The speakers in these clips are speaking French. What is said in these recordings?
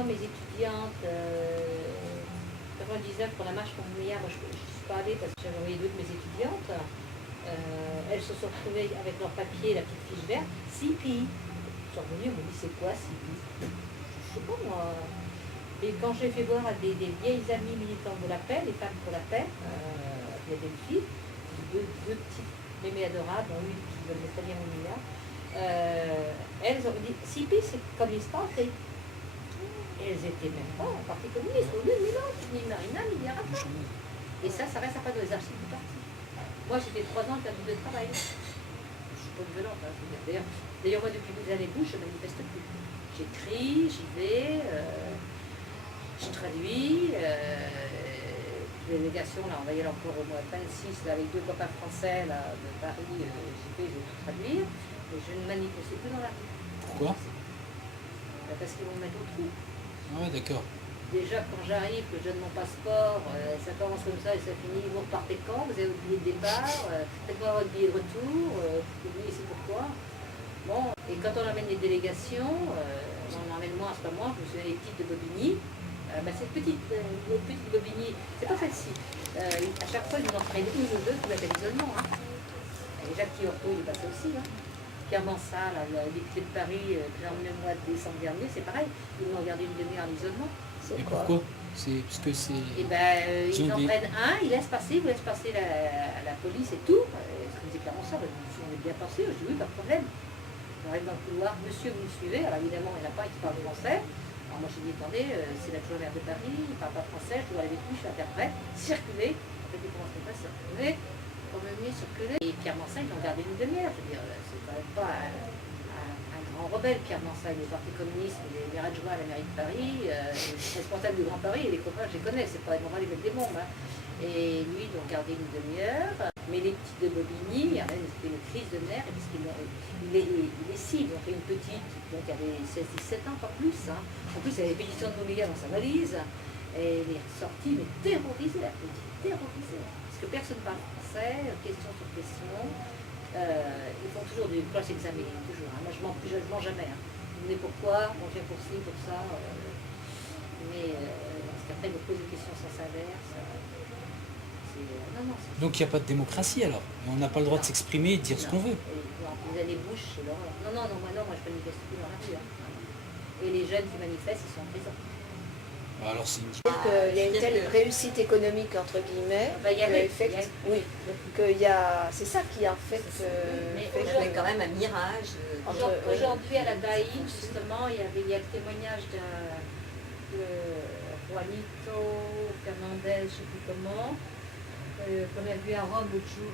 moi, mes étudiantes, 99 pour la marche pour Mouillard, moi je ne suis pas allée parce que j'avais envoyé 2 de mes étudiantes. Elles se sont retrouvées avec leur papier, la petite fiche verte, CP. Elles sont revenues, elles m'ont dit c'est quoi CP? Je ne sais pas moi. Et quand j'ai fait voir à des vieilles amies militantes de la paix, les femmes pour la paix, il y a des filles, deux petites mémés adorables, dont une qui veut très bien Mouillard. Elles ont dit CP c'est Communist Party. Et elles étaient même pas en parti communiste, au lieu de Milan, ni Marina, ni Yarata. Et ça reste à pas dans les archives du parti. Moi, j'ai fait 3 ans de permis de travail. Je ne suis pas une violente, hein, d'ailleurs, moi, depuis des années Bush, je ne manifeste plus. J'écris, j'y vais, je traduis. Délégation, là, on va y aller encore au mois 26, là, avec 2 copains français là, de Paris, j'y vais, je vais tout traduire. Mais je ne manifeste plus dans la rue. Pourquoi? Parce qu'ils vont me mettre au trou. Ah ouais, d'accord. Déjà, quand j'arrive, que je donne mon passeport, ça commence comme ça et ça finit. Vous repartez quand? Vous avez oublié le départ? Faites-moi votre billet de retour. Vous oubliez c'est pourquoi? Bon, et quand on amène les délégations, on emmène moi, c'est pas moi, je me souviens des petites de Bobigny. Cette petite Bobigny, c'est pas facile. À chaque fois, ils nous en prennent 1 ou 2 pour mettre à l'isolement. Hein. Et Jacques Tiorto, il est passé aussi. Hein. Pierre Mansart, le député de Paris, que j'ai emmené le mois de décembre dernier, c'est pareil, ils m'ont gardé une demi-heure en isolement. Et pourquoi? C'est parce que c'est... Eh ben, ils en prennent un, ils laissent passer, vous laissez passer la police et tout. Ce que disait Pierre Mansart, on est bien passé, je dis oui, pas de problème. J'arrive dans le couloir, monsieur, vous me suivez, alors évidemment, il n'y en a pas qui parle français. Alors moi, j'ai dit, attendez, c'est la maire de Paris, il ne parle pas français, je dois aller avec lui, je suis interprète, circuler. En fait, il commence pas à circuler. Circuler. Et Pierre Mansart, ils l'ont gardé une demi-heure. Je veux dire, c'est quand même pas un grand rebelle, Pierre Mansart. Il est parti communiste, il est maire adjoint à la mairie de Paris, responsable du Grand Paris, et les copains, je les connais, c'est pas normal, ils mettent des bombes. Hein. Et lui, ils l'ont gardé une demi-heure. Mais les petits de Bobigny, c'était une crise de nerfs, parce qu'il est cible. Donc, une petite, donc elle avait 16-17 ans, pas plus. Hein. En plus, elle avait des pétitions de Montbéliard dans sa valise. Et elle est ressortie, mais terrorisée, la petite, terrorisée. Parce que personne ne parle français, question sur question. Ils font toujours des classes examinées, toujours. Hein. Moi, je mens jamais. Hein. Mais pourquoi? On vient pour ci, pour ça. Parce qu'après, ils me posent des questions sans salaire. Donc il n'y a pas de démocratie alors. On n'a pas le droit de s'exprimer et de dire ce qu'on veut. Les années Bush, c'est l'horreur. Non, moi je manifeste plus dans la rue. Hein. Et les jeunes qui manifestent, ils sont en prison. Alors c'est une... Il y a une telle réussite économique, entre guillemets, oui, c'est ça qui a fait mais quand même un mirage. Aujourd'hui, à la DAI, justement, il y a le témoignage de Juanito Fernandez, je ne sais plus comment, qu'on a vu à Rome l'autre jour,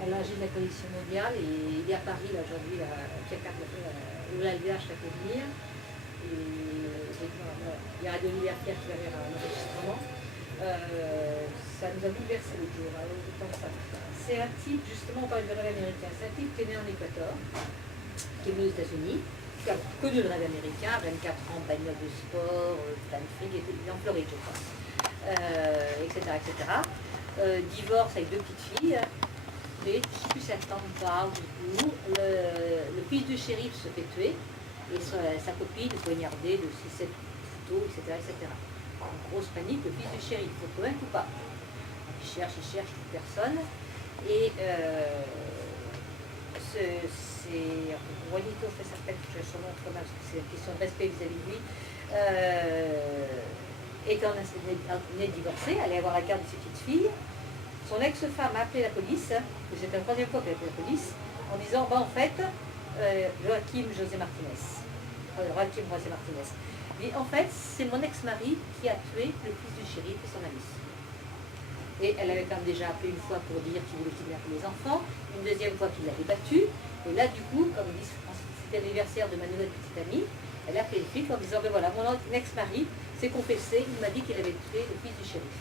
à l'AG de la Coalition mondiale, et il est à Paris là, aujourd'hui, où l'ALVH l'a fait venir. Il y a Radio Libertaire qui va faire un enregistrement. Ça nous a bouleversé l'autre jour, autant que ça. C'est un type, justement, on parle du rêve américain, c'est un type qui est né en Équateur, qui est venu aux États-Unis, qui a connu le rêve américain, 24 ans, bagnole de sport, plein de fric, il est en Floride, je crois, etc. Divorce avec 2 petites filles, et plus sa tante parle du coup, le fils du shérif se fait tuer, et sa copine poignardée de 6-7 couteaux, etc. En grosse panique, le fils du shérif, il faut trouver un coupable. Il cherche, toute personne. Et Juanito, ça s'appelle, je son nom trop mal, parce que c'est une question de respect vis-à-vis de lui, étant né divorcé, allait avoir la garde de ses petites filles. Son ex-femme a appelé la police, c'était la 3e fois qu'elle a appelé la police, en disant, en fait, Joachim José Martinez. Et en fait, c'est mon ex-mari qui a tué le fils du shérif et son ami. Et elle avait quand même déjà appelé une fois pour dire qu'il voulait kidnapper les enfants, une 2e fois qu'il l'avait battu, et là du coup, comme c'était l'anniversaire de ma nouvelle petite amie, elle a appelé le flic en disant, voilà, mon ex-mari s'est confessé, il m'a dit qu'il avait tué le fils du shérif.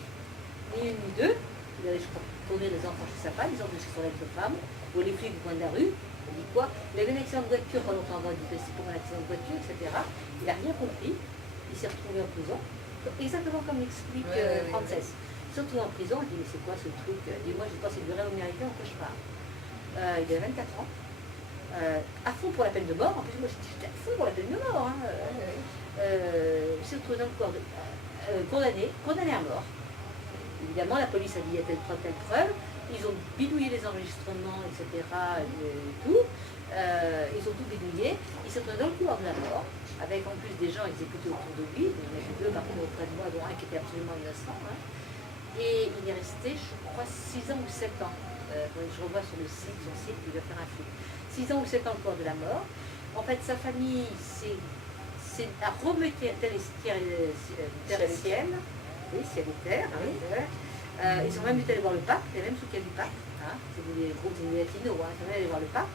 Ni une ni deux, il avait, je crois, tourné les enfants chez sa femme, ils ont chez son ex-femme, ou les flics du coin de la rue. Il dit quoi? Il avait un accident de voiture pendant longtemps, il dit c'est pour un accident de voiture, etc. Il n'a rien compris, il s'est retrouvé en prison, exactement comme l'explique Frances. Il s'est retrouvé en prison, il dit mais c'est quoi ce truc? Il dit moi je pense que c'est du rêve américain que je parle. Il avait 24 ans, à fond pour la peine de mort, en plus moi j'étais à fond pour la peine de mort. Hein. s'est retrouvé dans le corps condamné à mort. Évidemment, la police a dit il y a telle preuve. Ils ont bidouillé les enregistrements, etc. Tout. Ils ont tout bidouillé. Il s'est retrouvé dans le couloir de la mort, avec en plus des gens exécutés autour de lui. Il y en a eu deux par contre auprès de moi, dont un qui était absolument innocent. Hein. Et il est resté, je crois, 6 ans ou 7 ans. Je revois sur le site, son site, il va faire un film. 6 ans ou 7 ans au corps de la mort. En fait, sa famille a remué terre et ciel. Oui, ciel et terre. Oui. Ils sont même allés voir le pape, les mêmes soutiens du pape. Hein, c'est des groupes latinos, hein, ils sont allés voir le pape.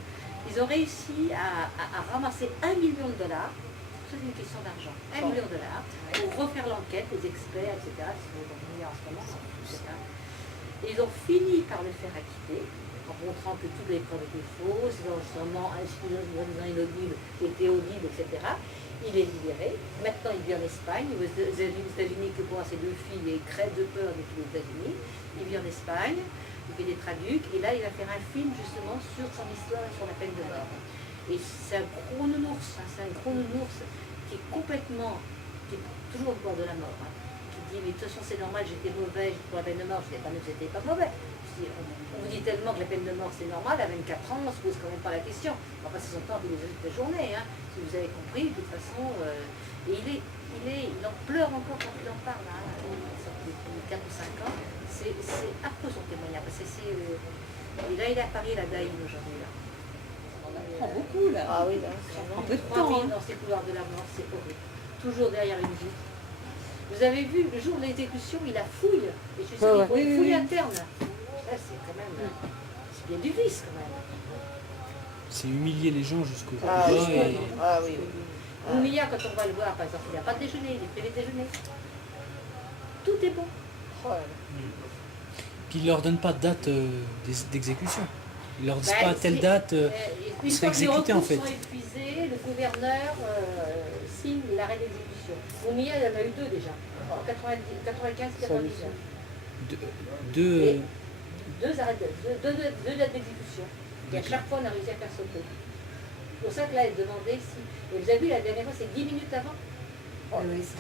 Ils ont réussi à ramasser $1 million. C'est une question d'argent. $1 million pour refaire l'enquête, les experts, etc. Qui sont venus en ce moment, etc. Et ils ont fini par le faire acquitter, en montrant que toutes les preuves étaient fausses, les enregistrements inaudibles étaient audibles, etc. Il est libéré. Maintenant, il vit en Espagne. Il va aux États-Unis que pour ses 2 filles et crève de peur depuis les États-Unis. Il vit en Espagne. Il fait des traducs. Et là, il va faire un film justement sur son histoire et sur la peine de mort. Et c'est un gros nounours. Hein, c'est un gros nounours qui est complètement, qui est toujours au bord de la mort. Hein, qui dit mais de toute façon c'est normal, j'étais mauvais pour la peine de mort. Je n'étais pas, j'étais pas mauvais. On vous dit tellement que la peine de mort c'est normal, à 24 ans on ne se pose quand même pas la question. On va passer son temps à toute la journée, hein, si vous avez compris, de toute façon. Et il en pleure encore quand il en parle, hein, depuis 4 ou 5 ans. C'est affreux son témoignage. Et là il est à Paris, la Daïne aujourd'hui. Là. On apprend beaucoup là. Ah oui, là. Un peu de temps. Dans ces couloirs de la mort, c'est horrible. Toujours derrière une vitre. Vous avez vu, le jour de l'exécution, il a fouille. Et je suis sûre qu'il faut une fouille interne. Là, c'est quand même. C'est bien du vice quand même. C'est humilier les gens jusqu'au bout. Ah oui. Moumiya, quand on va le voir, par exemple, il n'a pas de déjeuner, il est privé de déjeuner. Tout est bon. Puis il ne leur donne pas de date d'exécution. Il leur dit pas à telle date, il serait exécuté en fait. Une fois que les recours sont épuisés, le gouverneur signe l'arrêt d'exécution. Moumiya, il en a eu 2 déjà, en 95-99. Deux Deux dates d'exécution. Et à chaque fois, on a réussi à faire sauter. C'est pour ça que là, elle demandait si... Et vous avez vu, la dernière fois, c'est 10 minutes avant.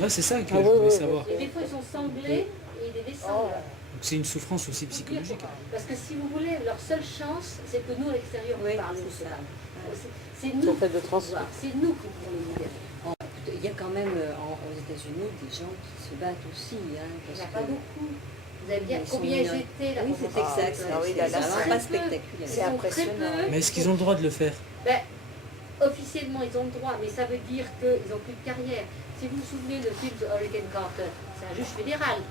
Ouais, c'est ça que je voulais savoir. Et des fois, ils sont sanglés et ils les descendent. Donc c'est une souffrance aussi psychologique. Parce que si vous voulez, leur seule chance, c'est que nous, à l'extérieur, on parle. C'est nous. C'est nous qui pouvons les libérer. Il y a quand même aux États-Unis des gens qui se battent aussi. Hein, il n'y en a pas beaucoup. Vous avez bien combien ils étaient là? Oui, c'est exact. C'est vraiment pas spectaculaire. C'est impressionnant. Mais est-ce qu'ils ont le droit de le faire? Officiellement, ils ont le droit, mais ça veut dire qu'ils n'ont plus de carrière. Si vous vous souvenez le film de Hurricane Carter, c'est un juge fédéral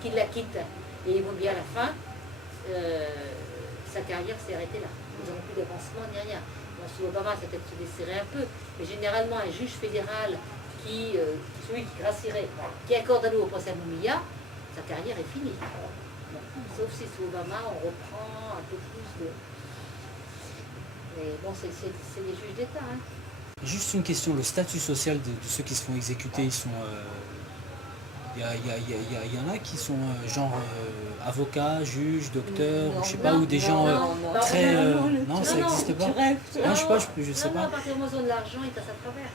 qui la quitte. Et il voit bien à la fin, sa carrière s'est arrêtée là. Ils n'ont plus d'avancement ni rien. Bon, sous Obama, ça peut-être se desserrer un peu, mais généralement, un juge fédéral celui qui gracierait, qui accorde à nous au procès Moumiya, sa carrière est finie. Sauf si sous Obama, on reprend un peu plus de... Mais bon, c'est les juges d'État. Hein. Juste une question, le statut social de ceux qui se font exécuter, ils sont... Il y en a qui sont genre avocats, juges, docteurs, ou je sais pas, ou des gens très... Non, ça n'existe pas. Non, je sais pas. À partir du moment où ils ont de l'argent, ils passent à travers.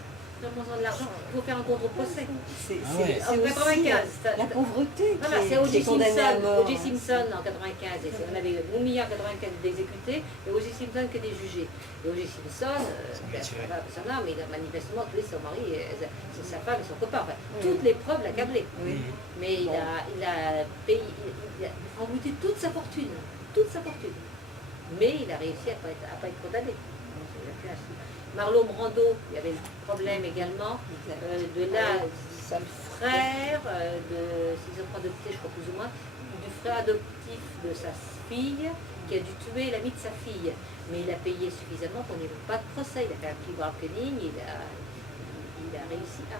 De l'argent, il faut faire un contre-procès. C'est en 95. La pauvreté voilà, c'est qui est condamnée à mort. O.J. Simpson en 95, et on avait Moumiya en 95 d'exécuté, et O.J. Simpson qui est des jugés. Et O.J. Simpson, mais il a manifestement tué son mari, sa femme et son copain. Enfin, toutes les preuves l'accablaient. Mais il a englouti toute sa fortune. Mais il a réussi à ne pas être condamné. Marlon Brando, il y avait le problème également de là, son frère, s'ils ont adopté, je crois plus ou moins, du frère adoptif de sa fille, qui a dû tuer l'ami de sa fille. Mais il a payé suffisamment pour qu'il n'y ait pas de procès. Il a fait un petit bargaining, il a réussi à...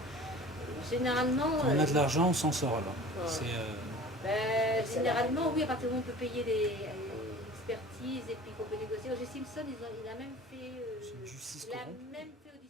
Généralement... Quand on a de l'argent, on s'en sort alors. Généralement, oui, à partir du moment où on peut payer les expertises et puis qu'on peut négocier. O.J. Simpson, il a même fait... C'est une justice il a corrompue. même fait